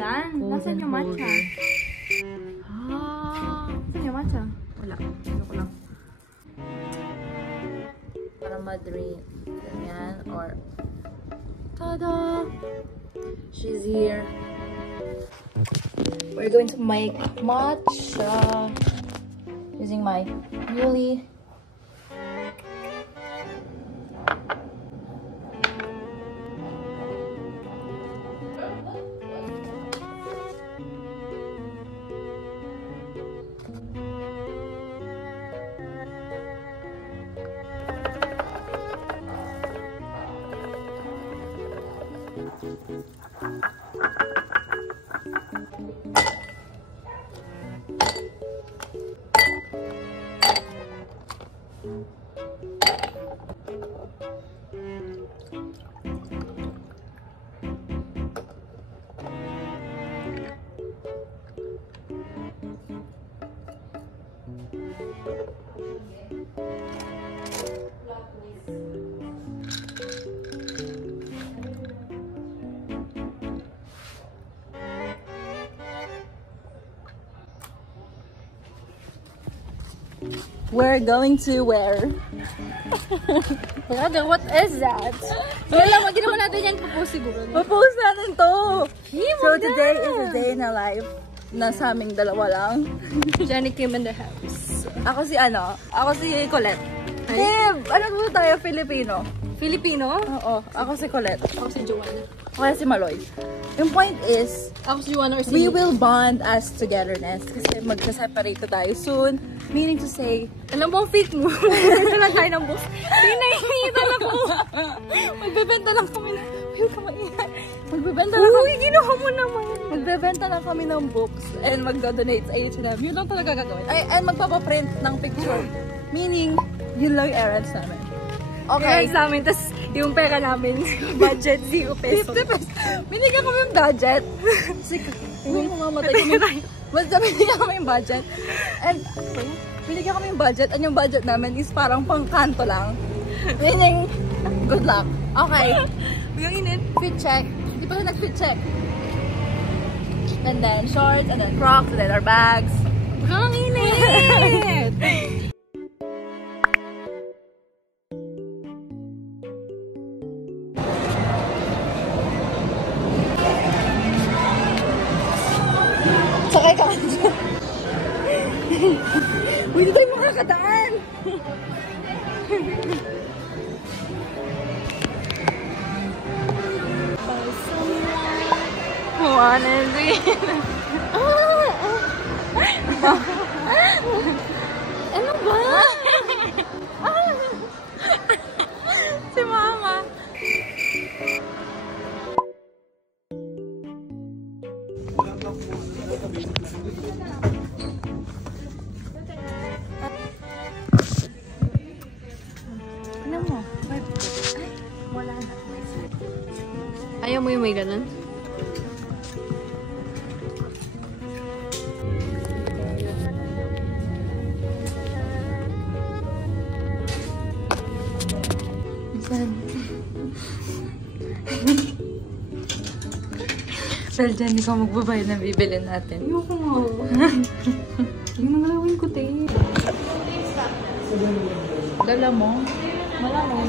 yan. Nasaan yung matcha? Nasaan yung matcha? Wala. Ano ko lang. Para madrink. Ganyan. Or... Tada! She's here. We're going to make matcha. Using my newly we're going to where? Brother, what is that? Wala, maginawa natin yan. Popost siguro. Popost natin to! So today is a day in a life na sa aming dalawa lang. Jenny came in the house. Ako si Colette. Dib! Ano po tayo? Filipino? Filipino? Oo. Ako si Colette. Ako si Joanna. Ako si Maloy. Yung point is, Ako si Joanna or si we will bond as togetherness kasi magsa-separate tayo soon. Meaning to say, alam mo ang fake mo? Magbibenta lang tayo ng books. Pinahihita lang ako. Magbibenta lang kami ng... Huwag ka maingay. Magbibenta lang kami. Uy, ginawa mo naman. Magbibenta lang kami ng books and magdo-donate sa H&M. Yun lang talaga gagawin. And magpapaprint ng picture. Meaning, yun lang yung errands namin. Okay. Yung sa amin, tapos yung pera namin, budget, 0 pesos. 50 pesos. Binigyan kami yung budget. Hindi mo mamatay kami. Basta binigyan kami yung budget. And binigyan kami yung budget. And yung budget namin is parang pangkanto lang. Meaning, good luck. Okay. Bigyan init. Fit check. Hindi pa na nag-fit check. And then shorts, and then Crocs, and then our bags. Ang init! Sakay ka dyan. Uy, hindi tayo makakadaan. One and three. Ano ba? Si Mama. Ano mo? Ay, wala na. Ayaw mo yung may ganun? Well, dyan, ikaw magbabayad na bibili natin. Ayoko nga. Yung nangalawin ko, te. Dala mo? Malamon.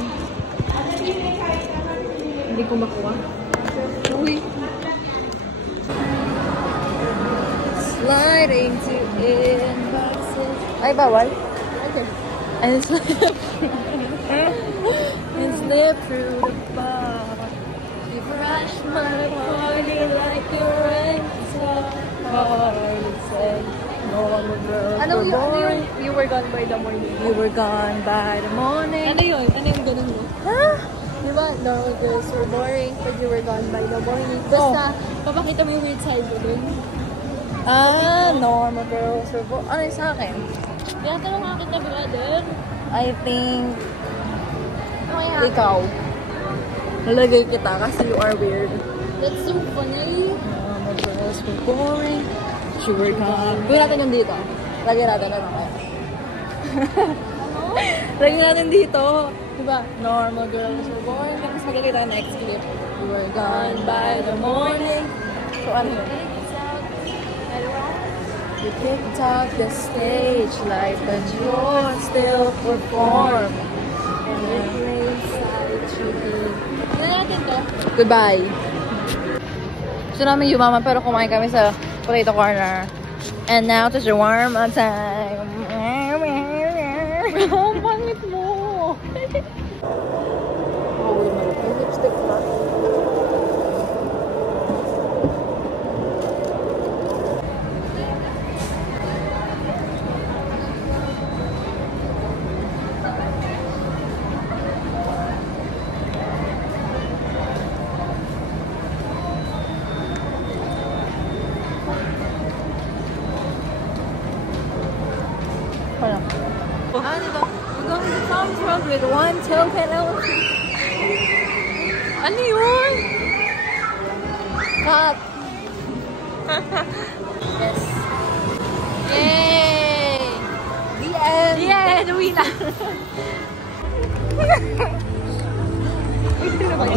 Hindi ko makuha. Uy. Sliding to inboxes. Ay, bawal? Okay. And slip. And slip through the bar. You brush my body like a rainbow. Hard said, normal girls were born. You were gone by the morning? You were gone by the morning. Ano yun? Ano yung ganun mo? Huh? Diba, normal girls were boring, but you were gone by the morning. Basta, papakita mo yung weird side mo dun. Normal girls were born. Ano yung sa akin? Kaya tanong nga kita, brother. I think Okay, ikaw. Nalagay kita kasi you are weird. That's so funny. Normal girls were boring. She were gone. Gawin natin yung dito. Lagyan natin na naman. Lagyan natin dito. Diba? Normal girls were boring. Tapos magkakita next clip. You were gone by the morning. So ano yun? You kicked out the stage light, but you'll still perform. And it plays side to be. Tignan natin to. Goodbye. Gusto namin yumaman pero kumain kami sa potato corner. And now to shawarma time. Ang pangit mo. Oh, wait, may lipstick pa. Ano to? We're going to Tom's World with one token elephant. Ano yun? Cut. Yes. Yay! The end. Yeah, uwi na. Ang